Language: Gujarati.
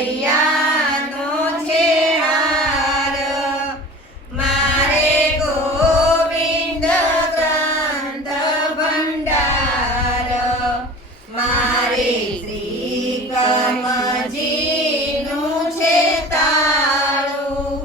કૈયાનો છે હાર મારે ગોવિંદ ગ્રંથ ભંડાર મારે શ્રી કમજીનું છે તાળું